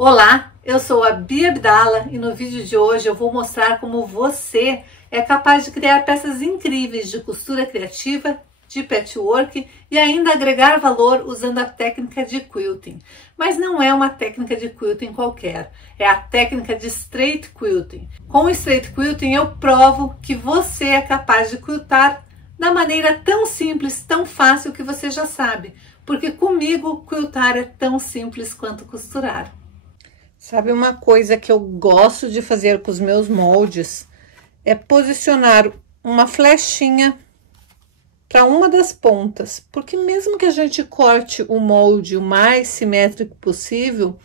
Olá, eu sou a Bia Abdala e no vídeo de hoje eu vou mostrar como você é capaz de criar peças incríveis de costura criativa, de patchwork e ainda agregar valor usando a técnica de quilting. Mas não é uma técnica de quilting qualquer, é a técnica de straight quilting. Com o straight quilting eu provo que você é capaz de quiltar da maneira tão simples, tão fácil que você já sabe, porque comigo quiltar é tão simples quanto costurar. Sabe uma coisa que eu gosto de fazer com os meus moldes? É posicionar uma flechinha para uma das pontas, porque mesmo que a gente corte o molde o mais simétrico possível,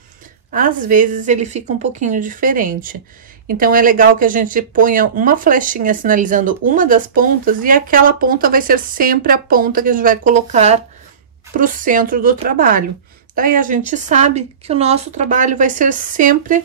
às vezes ele fica um pouquinho diferente. Então é legal que a gente ponha uma flechinha sinalizando uma das pontas e aquela ponta vai ser sempre a ponta que a gente vai colocar para o centro do trabalho. Daí a gente sabe que o nosso trabalho vai ser sempre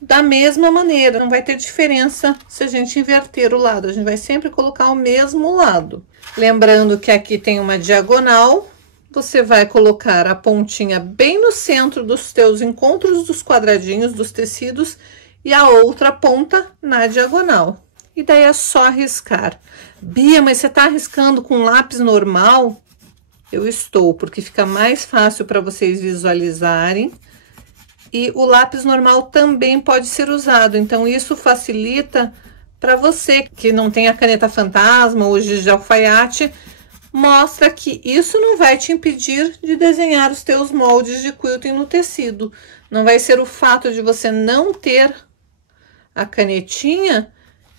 da mesma maneira, não vai ter diferença se a gente inverter o lado, a gente vai sempre colocar o mesmo lado. Lembrando que aqui tem uma diagonal, você vai colocar a pontinha bem no centro dos teus encontros dos quadradinhos dos tecidos e a outra ponta na diagonal. E daí é só riscar. Bia, mas você tá riscando com lápis normal? Eu estou, porque fica mais fácil para vocês visualizarem. E o lápis normal também pode ser usado, então isso facilita para você que não tem a caneta fantasma ou giz de alfaiate, mostra que isso não vai te impedir de desenhar os teus moldes de quilting no tecido. Não vai ser o fato de você não ter a canetinha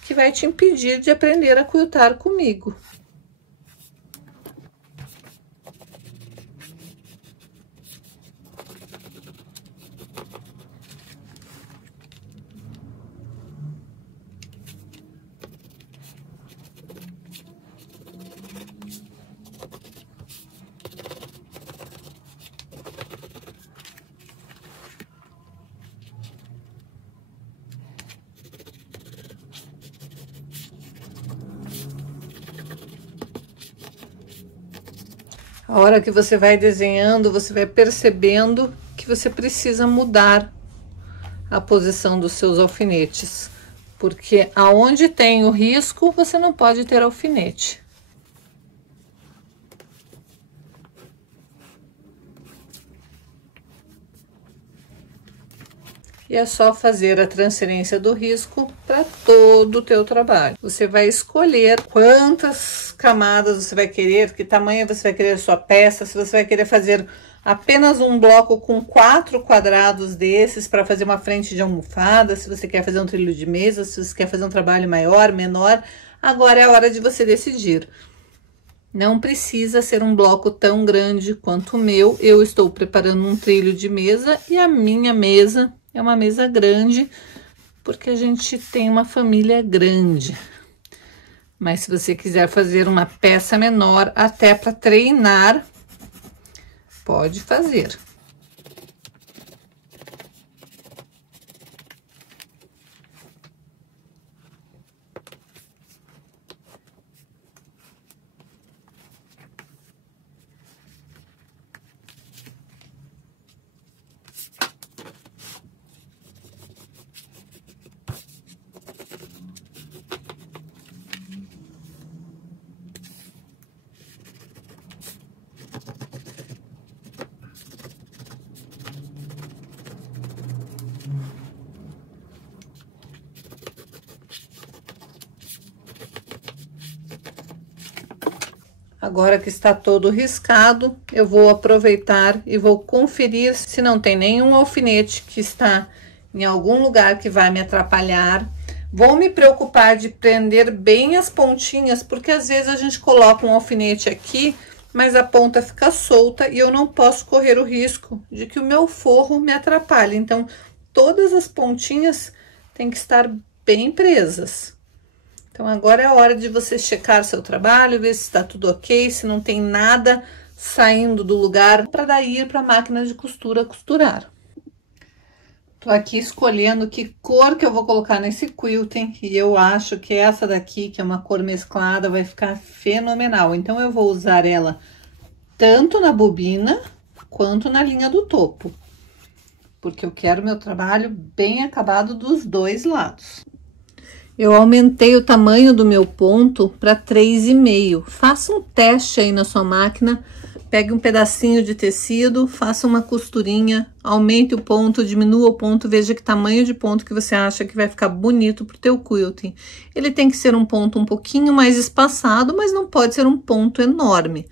que vai te impedir de aprender a quiltar comigo. A hora que você vai desenhando, você vai percebendo que você precisa mudar a posição dos seus alfinetes, porque aonde tem o risco, você não pode ter alfinete. E é só fazer a transferência do risco para todo o teu trabalho. Você vai escolher quantas camadas você vai querer, que tamanho você vai querer a sua peça, se você vai querer fazer apenas um bloco com 4 quadrados desses para fazer uma frente de almofada, se você quer fazer um trilho de mesa, se você quer fazer um trabalho maior, menor, agora é a hora de você decidir. Não precisa ser um bloco tão grande quanto o meu, eu estou preparando um trilho de mesa e a minha mesa é uma mesa grande, porque a gente tem uma família grande. Mas se você quiser fazer uma peça menor, até para treinar, pode fazer. Agora que está todo riscado, eu vou aproveitar e vou conferir se não tem nenhum alfinete que está em algum lugar que vai me atrapalhar. Vou me preocupar de prender bem as pontinhas, porque às vezes a gente coloca um alfinete aqui, mas a ponta fica solta e eu não posso correr o risco de que o meu forro me atrapalhe. Então, todas as pontinhas têm que estar bem presas. Então, agora é a hora de você checar seu trabalho, ver se está tudo ok, se não tem nada saindo do lugar, para daí ir para a máquina de costura costurar. Tô aqui escolhendo que cor que eu vou colocar nesse quilting, e eu acho que essa daqui, que é uma cor mesclada, vai ficar fenomenal. Então, eu vou usar ela tanto na bobina, quanto na linha do topo. porque eu quero meu trabalho bem acabado dos dois lados. Eu aumentei o tamanho do meu ponto para 3,5. Faça um teste aí na sua máquina, pegue um pedacinho de tecido, faça uma costurinha, aumente o ponto, diminua o ponto, veja que tamanho de ponto que você acha que vai ficar bonito pro teu quilting. Ele tem que ser um ponto um pouquinho mais espaçado, mas não pode ser um ponto enorme.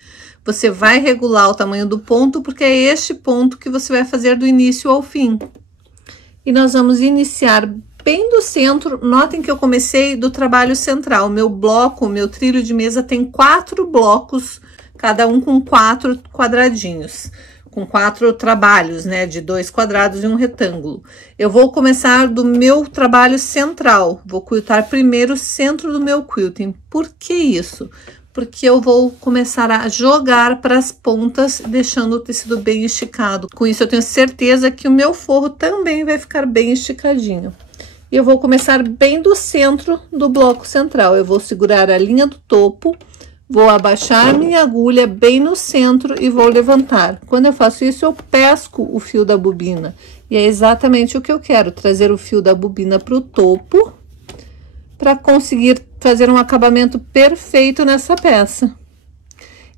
Você vai regular o tamanho do ponto, porque é este ponto que você vai fazer do início ao fim. E nós vamos iniciar bem do centro. Notem que eu comecei do trabalho central. Meu bloco, meu trilho de mesa tem 4 blocos, cada um com 4 quadradinhos, com 4 trabalhos, né, de 2 quadrados e um retângulo. Eu vou começar do meu trabalho central, vou quiltar primeiro o centro do meu quilting. Por que isso? Porque eu vou começar a jogar para as pontas, deixando o tecido bem esticado. Com isso, eu tenho certeza que o meu forro também vai ficar bem esticadinho. E eu vou começar bem do centro do bloco central. Eu vou segurar a linha do topo, vou abaixar minha agulha bem no centro e vou levantar. Quando eu faço isso, eu pesco o fio da bobina. E é exatamente o que eu quero, trazer o fio da bobina para o topo, para conseguir fazer um acabamento perfeito nessa peça.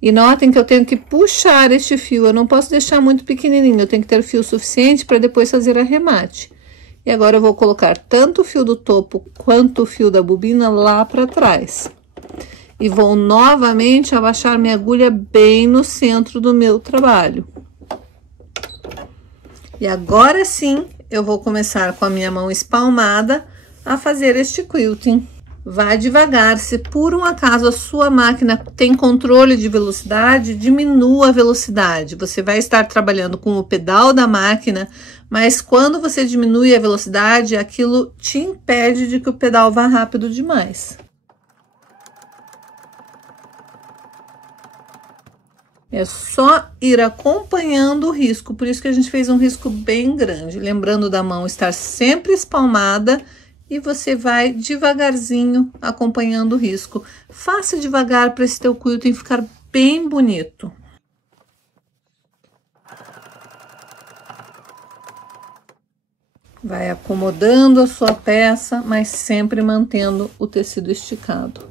E notem que eu tenho que puxar este fio, eu não posso deixar muito pequenininho, eu tenho que ter fio suficiente para depois fazer arremate. E agora eu vou colocar tanto o fio do topo quanto o fio da bobina lá para trás. E vou novamente abaixar minha agulha bem no centro do meu trabalho. E agora sim, eu vou começar com a minha mão espalmada a fazer este quilting. Vá devagar, se por um acaso a sua máquina tem controle de velocidade, diminua a velocidade. Você vai estar trabalhando com o pedal da máquina, mas quando você diminui a velocidade, aquilo te impede de que o pedal vá rápido demais. É só ir acompanhando o risco, por isso que a gente fez um risco bem grande. Lembrando da mão estar sempre espalmada e você vai devagarzinho acompanhando o risco. Faça devagar para esse teu quilting ficar bem bonito. Vai acomodando a sua peça, mas sempre mantendo o tecido esticado.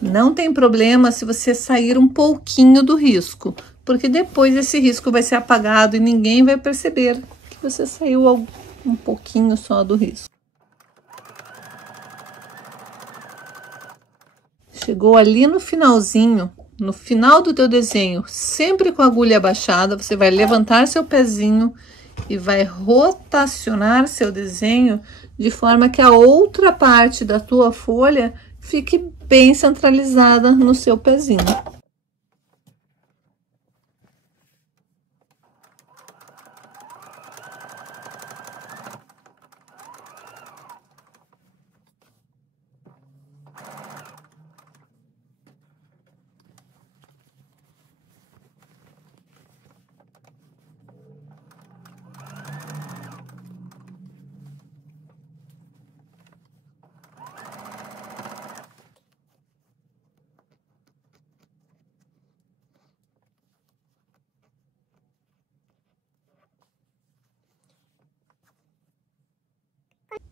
Não tem problema se você sair um pouquinho do risco, porque depois esse risco vai ser apagado e ninguém vai perceber que você saiu um pouquinho só do risco. Chegou ali no finalzinho, no final do teu desenho, sempre com a agulha abaixada, você vai levantar seu pezinho e vai rotacionar seu desenho de forma que a outra parte da tua folha fique bem centralizada no seu pezinho.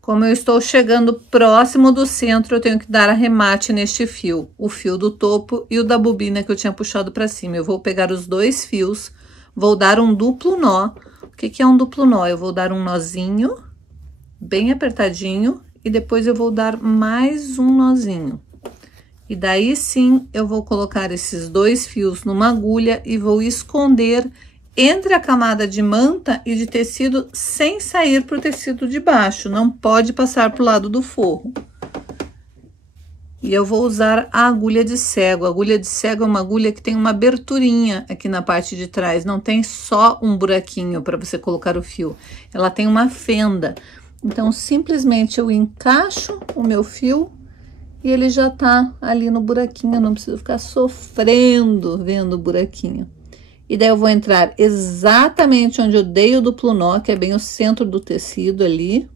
Como eu estou chegando próximo do centro, eu tenho que dar arremate neste fio, o fio do topo e o da bobina que eu tinha puxado para cima. Eu vou pegar os dois fios, vou dar um duplo nó. O que é um duplo nó? Eu vou dar um nozinho bem apertadinho e depois eu vou dar mais um nozinho. E daí sim, eu vou colocar esses dois fios numa agulha e vou esconder entre a camada de manta e de tecido sem sair para o tecido de baixo, não pode passar para o lado do forro. E eu vou usar a agulha de cego. A agulha de cego é uma agulha que tem uma aberturinha aqui na parte de trás, não tem só um buraquinho para você colocar o fio, ela tem uma fenda. Então, simplesmente eu encaixo o meu fio e ele já tá ali no buraquinho, eu não preciso ficar sofrendo vendo o buraquinho. E daí eu vou entrar exatamente onde eu dei o duplo nó, que é bem o centro do tecido ali.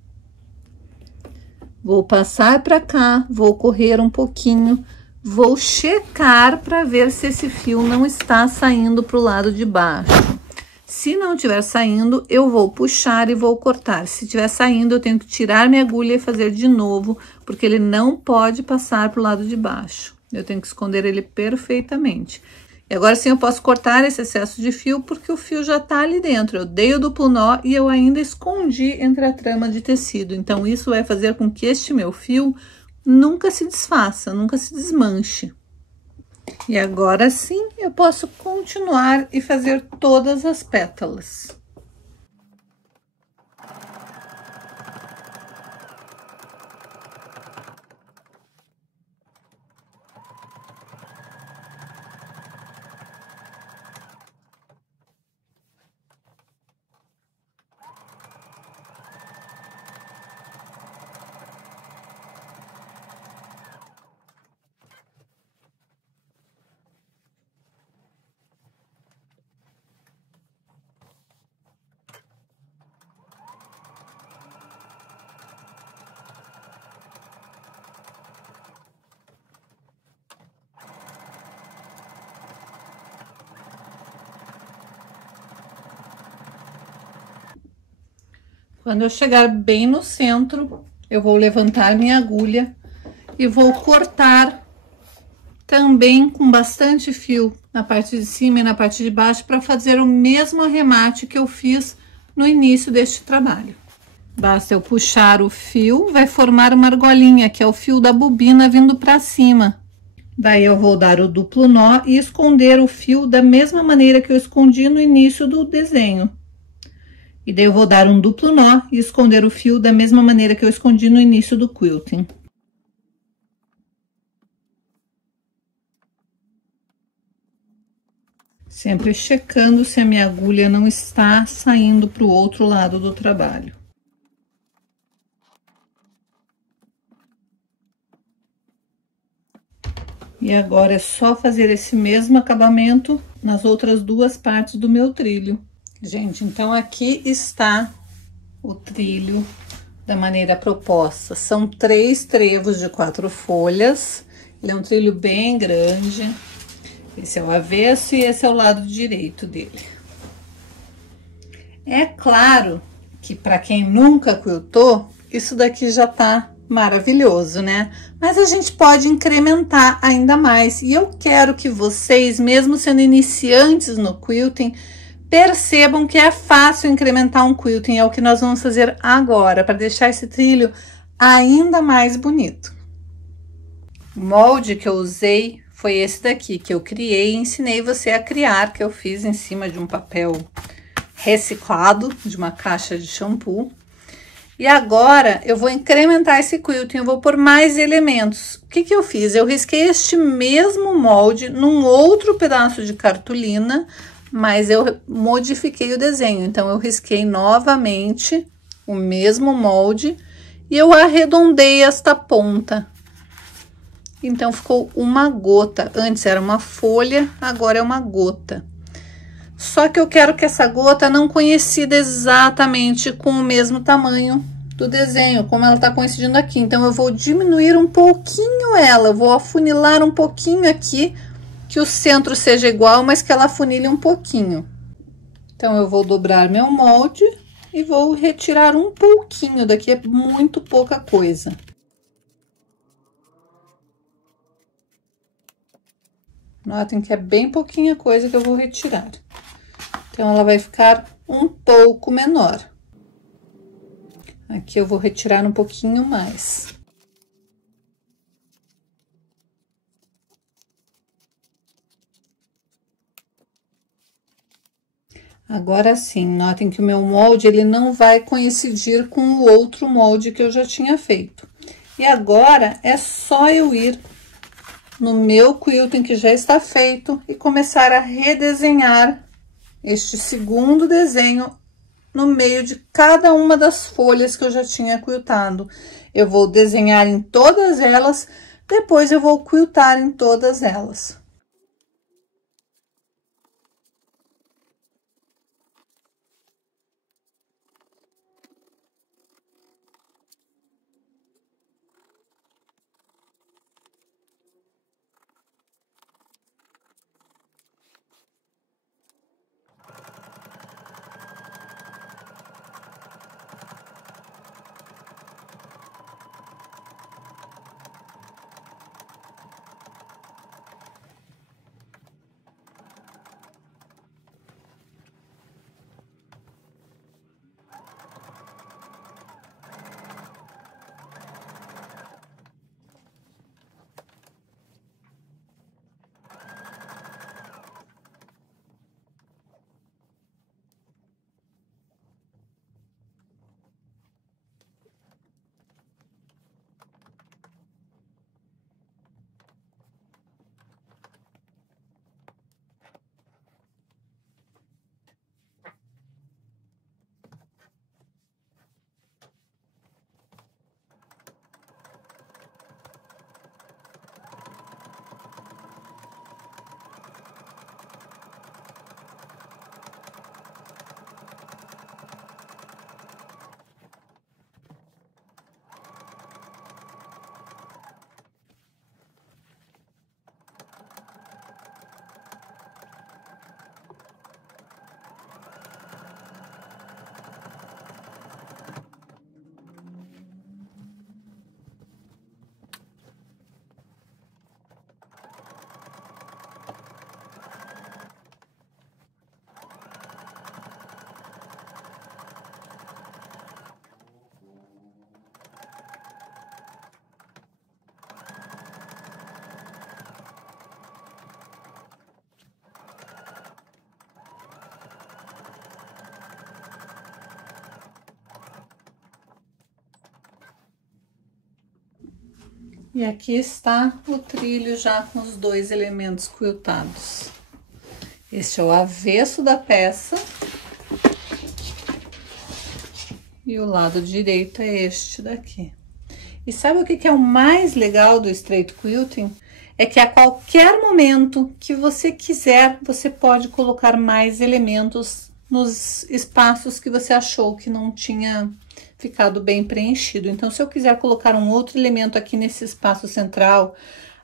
Vou passar para cá, vou correr um pouquinho, Vou checar para ver se esse fio não está saindo para o lado de baixo. Se não estiver saindo, eu vou puxar e vou cortar. Se estiver saindo, eu tenho que tirar minha agulha e fazer de novo, porque ele não pode passar para o lado de baixo. Eu tenho que esconder ele perfeitamente. E agora sim eu posso cortar esse excesso de fio, porque o fio já tá ali dentro. Eu dei o duplo nó e eu ainda escondi entre a trama de tecido. Então, isso vai fazer com que este meu fio nunca se desfaça, nunca se desmanche. E agora sim eu posso continuar e fazer todas as pétalas. Quando eu chegar bem no centro, eu vou levantar minha agulha e vou cortar também com bastante fio na parte de cima e na parte de baixo para fazer o mesmo arremate que eu fiz no início deste trabalho. Basta eu puxar o fio, vai formar uma argolinha, que é o fio da bobina vindo para cima. Daí eu vou dar o duplo nó e esconder o fio da mesma maneira que eu escondi no início do desenho. E daí eu vou dar um duplo nó e esconder o fio da mesma maneira que eu escondi no início do quilting. Sempre checando se a minha agulha não está saindo para o outro lado do trabalho. E agora é só fazer esse mesmo acabamento nas outras duas partes do meu trilho. Gente, então aqui está o trilho da maneira proposta. São 3 trevos de 4 folhas. Ele é um trilho bem grande. Esse é o avesso e esse é o lado direito dele. É claro que para quem nunca quiltou, isso daqui já tá maravilhoso, né? Mas a gente pode incrementar ainda mais. E eu quero que vocês, mesmo sendo iniciantes no quilting, percebam que é fácil incrementar um quilting. É o que nós vamos fazer agora, para deixar esse trilho ainda mais bonito. O molde que eu usei foi esse daqui, que eu criei e ensinei você a criar, que eu fiz em cima de um papel reciclado, de uma caixa de shampoo. E agora, eu vou incrementar esse quilting, eu vou pôr mais elementos. O que que eu fiz? Eu risquei este mesmo molde num outro pedaço de cartolina, mas eu modifiquei o desenho. Então, eu risquei novamente o mesmo molde e eu arredondei esta ponta. Então, ficou uma gota. Antes era uma folha, agora é uma gota. Só que eu quero que essa gota não coincida exatamente com o mesmo tamanho do desenho, como ela tá coincidindo aqui. Então, eu vou diminuir um pouquinho ela, vou afunilar um pouquinho aqui, que o centro seja igual, mas que ela afunile um pouquinho. Então, eu vou dobrar meu molde e vou retirar um pouquinho daqui, é muito pouca coisa. Notem que é bem pouquinha coisa que eu vou retirar. Então, ela vai ficar um pouco menor. Aqui eu vou retirar um pouquinho mais. Agora sim, notem que o meu molde, ele não vai coincidir com o outro molde que eu já tinha feito. E agora, é só eu ir no meu quilting que já está feito e começar a redesenhar este segundo desenho no meio de cada uma das folhas que eu já tinha quiltado. Eu vou desenhar em todas elas, depois eu vou quiltar em todas elas. E aqui está o trilho já com os 2 elementos quiltados. Este é o avesso da peça. E o lado direito é este daqui. E sabe o que é o mais legal do straight quilting? É que a qualquer momento que você quiser, você pode colocar mais elementos nos espaços que você achou que não tinha ficado bem preenchido. Então, se eu quiser colocar um outro elemento aqui nesse espaço central,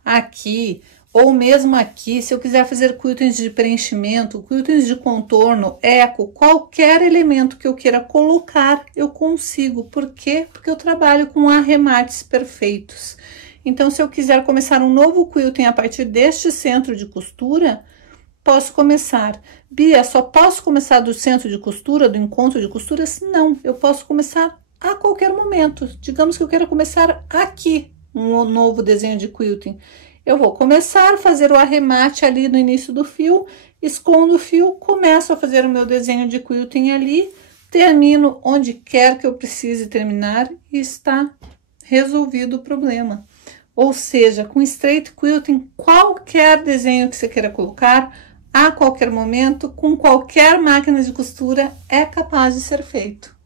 aqui, ou mesmo aqui, se eu quiser fazer quiltings de preenchimento, quiltings de contorno, eco, qualquer elemento que eu queira colocar, eu consigo. Por quê? Porque eu trabalho com arremates perfeitos. Então, se eu quiser começar um novo quilting a partir deste centro de costura, posso começar. Bia, só posso começar do centro de costura, do encontro de costuras? Não, eu posso começar a qualquer momento. Digamos que eu quero começar aqui um novo desenho de quilting. Eu vou começar a fazer o arremate ali no início do fio, escondo o fio, começo a fazer o meu desenho de quilting ali, termino onde quer que eu precise terminar e está resolvido o problema. Ou seja, com straight quilting, qualquer desenho que você queira colocar, a qualquer momento, com qualquer máquina de costura, é capaz de ser feito.